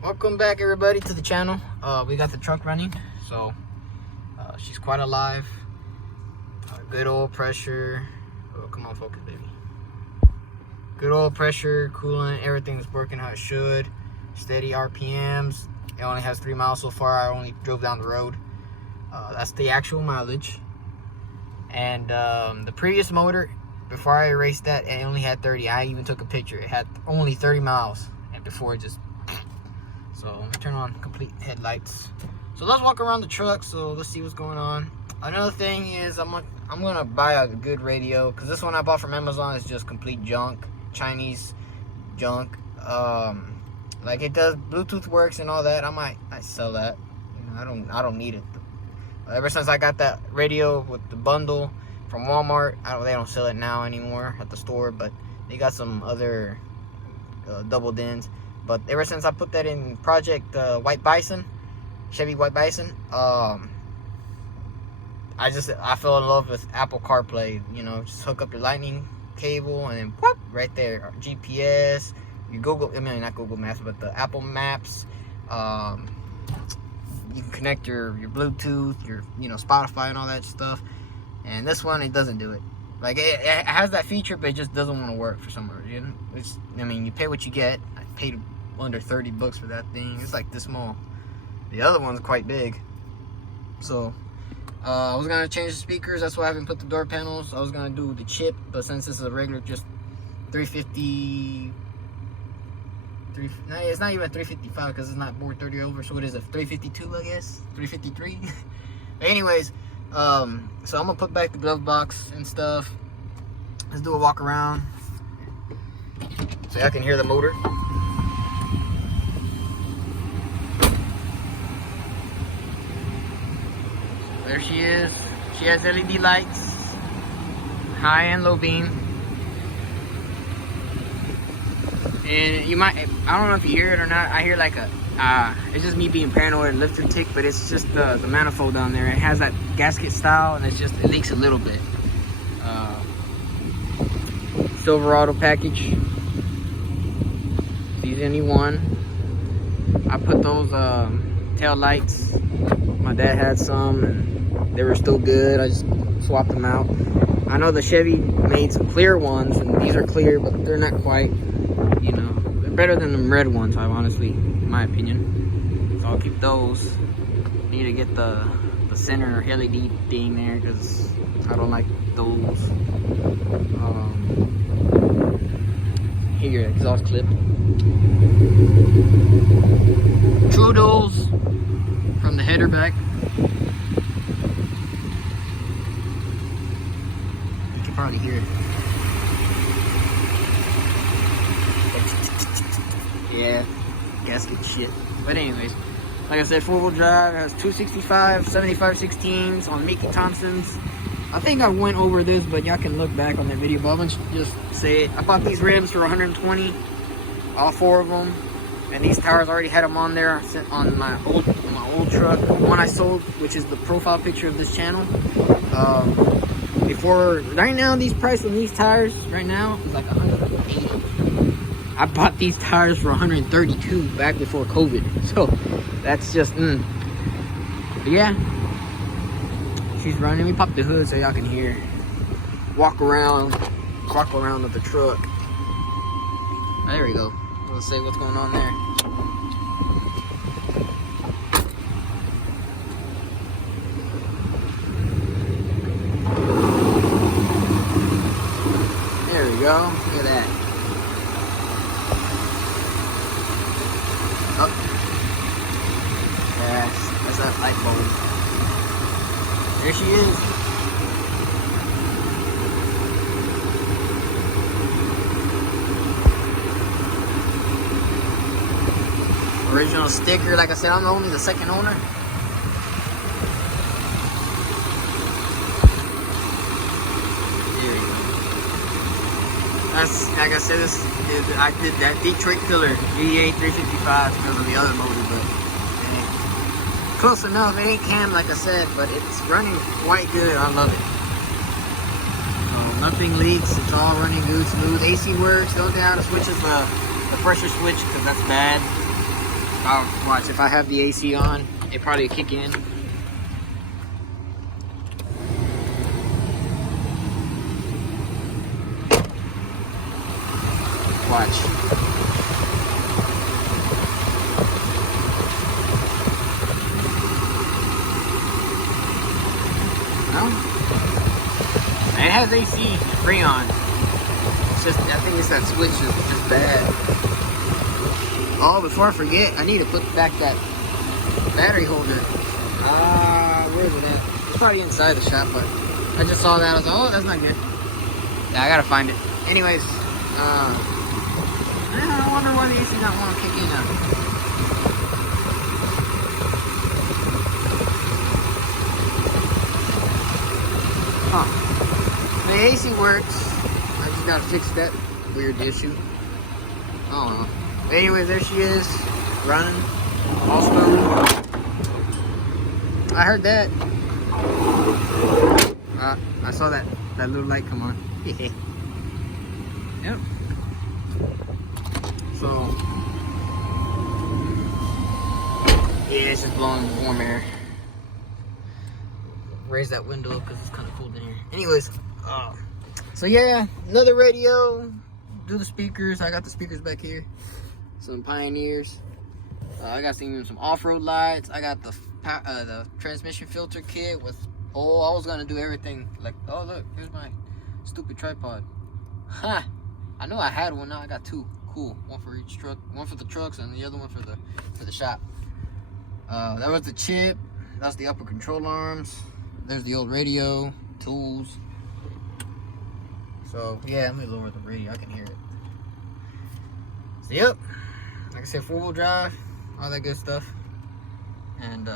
Welcome back, everybody, to the channel. We got the truck running, so she's quite alive. Good oil pressure. Oh, come on, focus, baby. Good oil pressure, coolant, everything's working how it should. Steady RPMs. It only has 3 miles so far. I only drove down the road. That's the actual mileage. And the previous motor, before I erased that, it only had 30. I even took a picture. It had only 30 miles, and before it just. So let me turn on complete headlights. So let's walk around the truck. So let's see what's going on. Another thing is I'm gonna buy a good radio, because this one I bought from Amazon is just complete junk, Chinese junk. Like, it does Bluetooth works and all that. I might sell that. You know, I don't need it. Ever since I got that radio with the bundle from Walmart, they don't sell it now anymore at the store, but they got some other double dins. But ever since I put that in Project White Bison, Chevy White Bison, I fell in love with Apple CarPlay. You know, just hook up your lightning cable and then whoop, right there, GPS, your not Google Maps, but the Apple Maps. You can connect your Bluetooth, your Spotify and all that stuff. And this one, it doesn't do it. Like, it has that feature, but it just doesn't want to work for some reason. You pay what you get. I paid under 30 bucks for that thing. It's like this small. The other one's quite big. So I was gonna change the speakers. That's why I haven't put the door panels. I was gonna do the chip, but since this is a regular, just 350. It's not even 355 because it's not board 30 over. So what is it? 352, I guess. 353. But anyways, so I'm gonna put back the glove box and stuff. Let's do a walk around so I can hear the motor. There she is. She has LED lights, high and low beam. And I don't know if you hear it or not. I hear like it's just me being paranoid and lifter tick, but it's just the manifold down there. It has that gasket style, and it leaks a little bit. Silverado package. These any one. I put those tail lights. My dad had some, and they were still good. I just swapped them out. I know the Chevy made some clear ones, and these are clear, but they're not quite, they're better than the red ones, honestly, in my opinion. So I'll keep those. Need to get the center LED thing there, because I don't like those. Here, exhaust clip. Trudeau's from the header back. You can probably hear it. Yeah, gasket shit. But anyways, like I said, 4-wheel drive. It has 265, 75 16s on Mickey Thompson's. I think I went over this, but y'all can look back on that video. But I'm gonna just say it. I bought these rims for 120, all 4 of them. And these tires, I already had them on there on my old truck. The one I sold, which is the profile picture of this channel. Right now, these price on these tires right now is like 180. I bought these tires for 132 back before COVID. So that's just, But yeah, she's running. Let me pop the hood so y'all can hear. Walk around with the truck. There we go. Let's see what's going on there. There we go. Look at that. Oh. That's that light bulb. There she is. Original sticker. Like I said, I'm only the second owner. There you go. That's, like I said, I did that Detroit filler GA 355 because of the other motor, but close enough. It ain't cam, like I said, but it's running quite good. I love it. Nothing leaks. It's all running good, smooth. AC works. The only thing I have to switch is the pressure switch, because that's bad. Watch, if I have the AC on, it probably kick in. Watch. No? It has AC, Freon. It's just, I think it's that switch is just bad. Oh, before I forget, I need to put back that battery holder. Where is it at? It's probably inside the shop, but I just saw that. I was like, oh, that's not good. Yeah, I gotta find it. Anyways, I wonder why the AC not want to kick in now. Huh. The AC works. I just gotta fix that weird issue. I don't know. But anyway, there she is, running. Also, I heard that. I saw that little light come on. Yep. So, yeah, it's just blowing warm air. Raise that window because it's kind of cold in here. Anyways, so yeah, another radio. Do the speakers. I got the speakers back here. Some Pioneers. I got some off-road lights. I got the transmission filter kit with. Oh, I was gonna do everything. Like, oh look, here's my stupid tripod. Ha! I know I had one. Now I got two. Cool. One for each truck. One for the trucks and the other one for the shop. That was the chip. That's the upper control arms. There's the old radio, tools. So yeah, let me lower the radio. I can hear it. So yep, like I said, 4-wheel drive, all that good stuff. And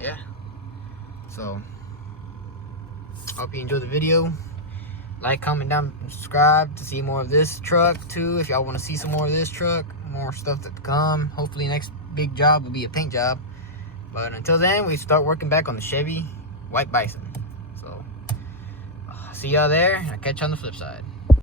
yeah. So hope you enjoyed the video. Like, comment down, subscribe to see more of this truck too. If y'all want to see some more of this truck, more stuff to come. Hopefully next big job will be a paint job. But until then, we start working back on the Chevy White Bison. So see y'all there. I'll catch you on the flip side.